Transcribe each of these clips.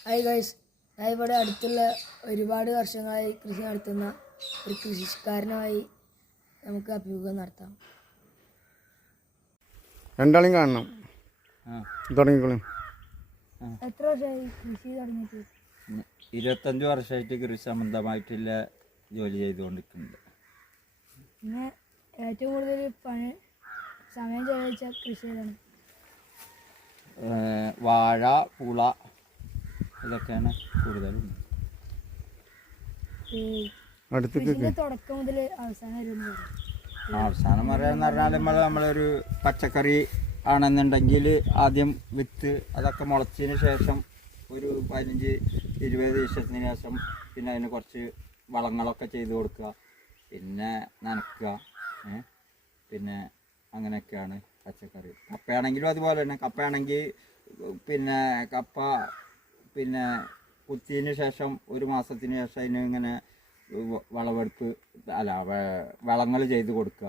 Hi guys, ഞാൻ ഇവിടെ അടുത്തുള്ള ഒരുപാട് വർഷങ്ങളായി കൃഷി നടത്തുന്ന ഒരു കൃഷിക്കാരനുമായി നമുക്ക് അഭിമുഖം നടത്താം. രണ്ടാളും കാണണം. തുടങ്ങിക്കോളും. എത്ര വർഷമായി കൃഷി തുടങ്ങിയിട്ട്? 25 വർഷമായിട്ട് കൃഷി സംബന്ധമായിട്ടുള്ള ജോലി ചെയ്തുകൊണ്ടിരിക്കുന്നുണ്ട്. പിന്നെ ഏറ്റവും കൂടുതൽ സമയം ചെലവഴിച്ച കൃഷി ഏതാണ്? വാഴ, പൂള ഇതൊക്കെയാണ് കൂടുതലും. തുടക്കം മുതൽ അവസാനം വരെ അവസാനം പറയാന്ന് പറഞ്ഞാൽ നമ്മളൊരു പച്ചക്കറി ആണെന്നുണ്ടെങ്കിൽ ആദ്യം വിത്ത് അതൊക്കെ മുളച്ചതിന് ശേഷം ഒരു 15-20 ദിവസത്തിന് ശേഷം പിന്നെ അതിന് കുറച്ച് വളങ്ങളൊക്കെ ചെയ്ത് കൊടുക്കുക, പിന്നെ നനയ്ക്കുക, പിന്നെ അങ്ങനെയൊക്കെയാണ് പച്ചക്കറി. കപ്പയാണെങ്കിലും അതുപോലെ തന്നെ. കപ്പയാണെങ്കിൽ പിന്നെ കപ്പ പിന്നെ കുത്തിയതിന് ശേഷം ഒരു മാസത്തിന് ശേഷം അതിന് ഇങ്ങനെ വളമെടുപ്പ് വളങ്ങൾ ചെയ്ത് കൊടുക്കുക,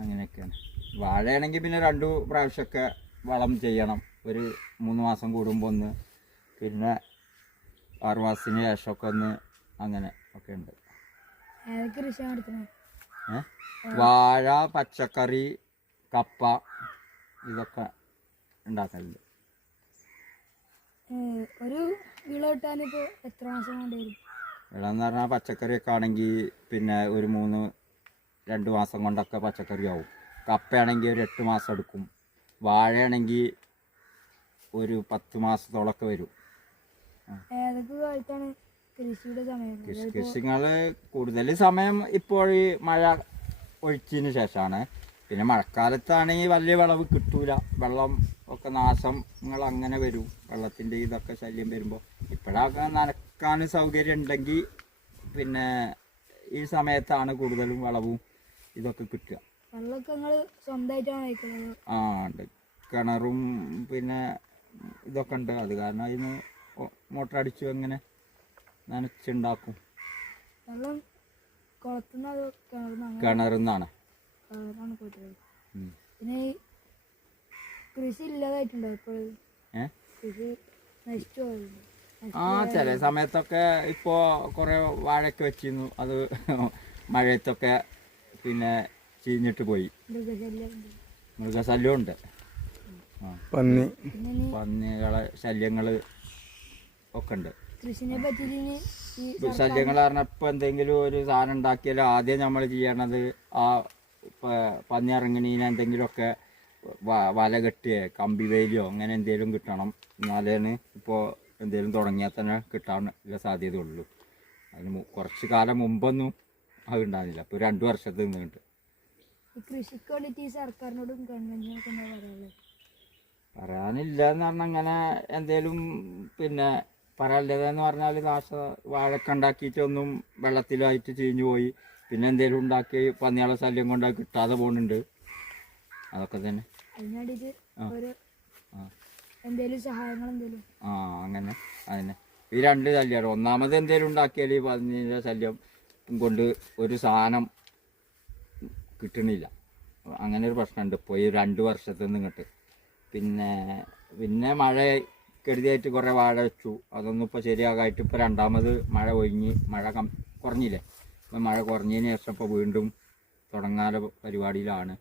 അങ്ങനെയൊക്കെയാണ്. വാഴയാണെങ്കിൽ പിന്നെ 2 പ്രാവശ്യമൊക്കെ വളം ചെയ്യണം. ഒരു 3 മാസം കൂടുമ്പോൾ ഒന്ന്, പിന്നെ 6 മാസത്തിന് ശേഷമൊക്കെ ഒന്ന്, അങ്ങനെ ഒക്കെ ഉണ്ട്. വാഴ, പച്ചക്കറി, കപ്പ ഇതൊക്കെ ഉണ്ടാക്കലുണ്ട്. ഒരു വിള കിട്ടാനിപ്പോൾ എത്ര മാസം കൊണ്ടുവരും? വിളയെന്ന് പറഞ്ഞാൽ പച്ചക്കറിയൊക്കെ ആണെങ്കിൽ പിന്നെ ഒരു 2 മാസം കൊണ്ടൊക്കെ പച്ചക്കറി ആവും. കപ്പയാണെങ്കിൽ ഒരു 8 മാസം എടുക്കും. വാഴയാണെങ്കിൽ ഒരു 10 മാസത്തോളമൊക്കെ വരും. ഏതൊക്കെ കാലത്താണ് കൃഷിയുടെ സമയം? കൃഷികൾ കൂടുതൽ സമയം ഇപ്പോൾ ഈ മഴ ഒഴിച്ചതിന് ശേഷമാണ്. പിന്നെ മഴക്കാലത്താണെങ്കിൽ വലിയ വിളവ് കിട്ടൂല. വെള്ളം ഒക്കെ നാശങ്ങൾ അങ്ങനെ വരും. വെള്ളത്തിൻ്റെ ഇതൊക്കെ ശല്യം വരുമ്പോൾ ഇപ്പോഴൊക്കെ നനക്കാൻ സൗകര്യം ഉണ്ടെങ്കിൽ പിന്നെ ഈ സമയത്താണ് കൂടുതലും വളവും ഇതൊക്കെ കിട്ടുക. വെള്ളമൊക്കെ നിങ്ങൾ സ്വന്തമായിട്ടാണ് കഴിക്കുന്നത്? ഉണ്ട്. കിണറും പിന്നെ ഇതൊക്കെ ഉണ്ട്. അത് കാരണം അതിന് മോട്ടർ അടിച്ചു അങ്ങനെ നനച്ചുണ്ടാക്കും. വെള്ളം കിണറിന്നാണ്. പിന്നെ കൃഷി ഇല്ലാതായിട്ടുണ്ടോ ഇപ്പോൾ? കൃഷി നശിച്ചു പോയത്? ചില സമയത്തൊക്കെ ഇപ്പോൾ കുറേ വാഴയൊക്കെ വെച്ചിരുന്നു. അത് മഴയത്തൊക്കെ പിന്നെ ചീഞ്ഞിട്ട് പോയി. മൃഗശല്യം ഉണ്ട്. പന്നികളെ ശല്യങ്ങൾ ഒക്കെ ഉണ്ട്. ശല്യങ്ങൾ പറഞ്ഞാൽ ഇപ്പം എന്തെങ്കിലും ഒരു സാധനം ഉണ്ടാക്കിയാൽ ആദ്യം നമ്മൾ ചെയ്യണത് ആ പന്നി ഇറങ്ങണീന് എന്തെങ്കിലുമൊക്കെ വല കെട്ടിയോ കമ്പി വേലിയോ അങ്ങനെ എന്തെങ്കിലും കിട്ടണം. എന്നാലാണ് ഇപ്പോൾ എന്തെങ്കിലും തുടങ്ങിയാൽ തന്നെ കിട്ടാനുള്ള സാധ്യതയുള്ളൂ. അതിന് കുറച്ച് കാലം മുമ്പൊന്നും അത് ഉണ്ടാകുന്നില്ല. ഇപ്പോൾ 2 വർഷത്തിൽ നിന്നുണ്ട്. കൃഷിക്ക് വേണ്ടിയിട്ട് ഈ സർക്കാരിനോടും ഗവൺമെന്റിനൊക്കെ എന്താ പറയാനുള്ളത്? പറയാനില്ല എന്ന് പറഞ്ഞാൽ അങ്ങനെ എന്തെങ്കിലും പിന്നെ പറയാനില്ലതെന്ന് പറഞ്ഞാൽ വാഴക്ക ഉണ്ടാക്കിയിട്ടൊന്നും വെള്ളത്തിലായിട്ട് ചീഞ്ഞു പോയി. പിന്നെ എന്തെങ്കിലും ഉണ്ടാക്കി പന്നിയാളെ ശല്യം കൊണ്ട് കിട്ടാതെ പോകുന്നുണ്ട്. അതൊക്കെ തന്നെ. അങ്ങനെ അതിനെ ഈ 2 ശല്യമാണ്. ഒന്നാമത് എന്തെങ്കിലും ഉണ്ടാക്കിയാൽ ഈ പന്നിയുടെ ശല്യം കൊണ്ട് ഒരു സാധനം കിട്ടണില്ല. അങ്ങനെ ഒരു പ്രശ്നമുണ്ട് ഇപ്പോൾ ഈ 2 വർഷത്തിൽ നിന്ന് ഇങ്ങോട്ട്. പിന്നെ മഴ കരുതിയായിട്ട് കുറേ വാഴ വെച്ചു. അതൊന്നും ഇപ്പോൾ ശരിയാകായിട്ട് ഇപ്പോൾ രണ്ടാമത് മഴ ഒഴിഞ്ഞ് മഴ കുറഞ്ഞില്ലേ. ഇപ്പം മഴ കുറഞ്ഞതിന് ശേഷം ഇപ്പോൾ വീണ്ടും തുടങ്ങാനുള്ള പരിപാടിയിലാണ്.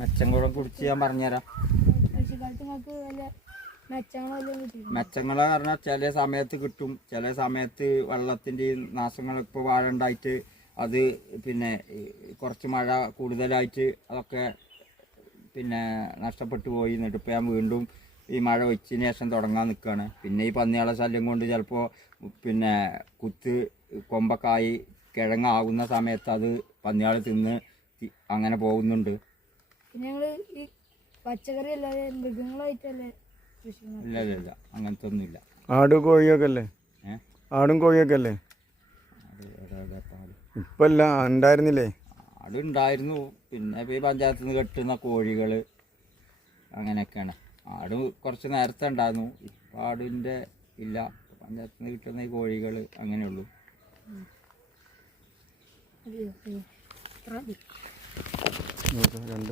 മെച്ചങ്ങളും കുറിച്ച് ഞാൻ പറഞ്ഞുതരാം. മെച്ചങ്ങളെ പറഞ്ഞാൽ ചില സമയത്ത് കിട്ടും, ചില സമയത്ത് വെള്ളത്തിൻ്റെ നാശങ്ങൾ. ഇപ്പോൾ വാഴ ഉണ്ടായിട്ട് അത് പിന്നെ കുറച്ച് മഴ കൂടുതലായിട്ട് അതൊക്കെ പിന്നെ നഷ്ടപ്പെട്ടു പോയി. എന്നിട്ട് ഇപ്പോൾ ഞാൻ വീണ്ടും ഈ മഴ ഒഴിച്ചതിന് ശേഷം തുടങ്ങാൻ നിൽക്കുകയാണ്. പിന്നെ ഈ പന്നിയാളെ ശല്യം കൊണ്ട് ചിലപ്പോൾ പിന്നെ കൊമ്പക്കായി കിഴങ്ങാകുന്ന സമയത്ത് അത് പന്നിയാൾ തിന്ന് അങ്ങനെ പോകുന്നുണ്ട്. പിന്നെ ഈ പച്ചക്കറി അല്ലാതെ മൃഗങ്ങളായിട്ടല്ലേ? ഇല്ല അങ്ങനത്തെ ഒന്നുമില്ല. ആടും കോഴിയൊക്കെ അല്ലേ? ഇപ്പല്ല ഉണ്ടായിരുന്നില്ലേ? ആടുണ്ടായിരുന്നു. പിന്നെ ഈ പഞ്ചായത്തിൽ നിന്ന് കെട്ടുന്ന കോഴികൾ അങ്ങനെയൊക്കെയാണ്. ആട് കുറച്ച് നേരത്തെ ഉണ്ടായിരുന്നു. ഇപ്പം ആടിൻ്റെ ഇല്ല. പഞ്ചായത്തിൽ നിന്ന് കിട്ടുന്ന ഈ കോഴികൾ അങ്ങനെയുള്ളൂ. അയ്യോ അയ്യോ ഇത്ര മതി. രണ്ട്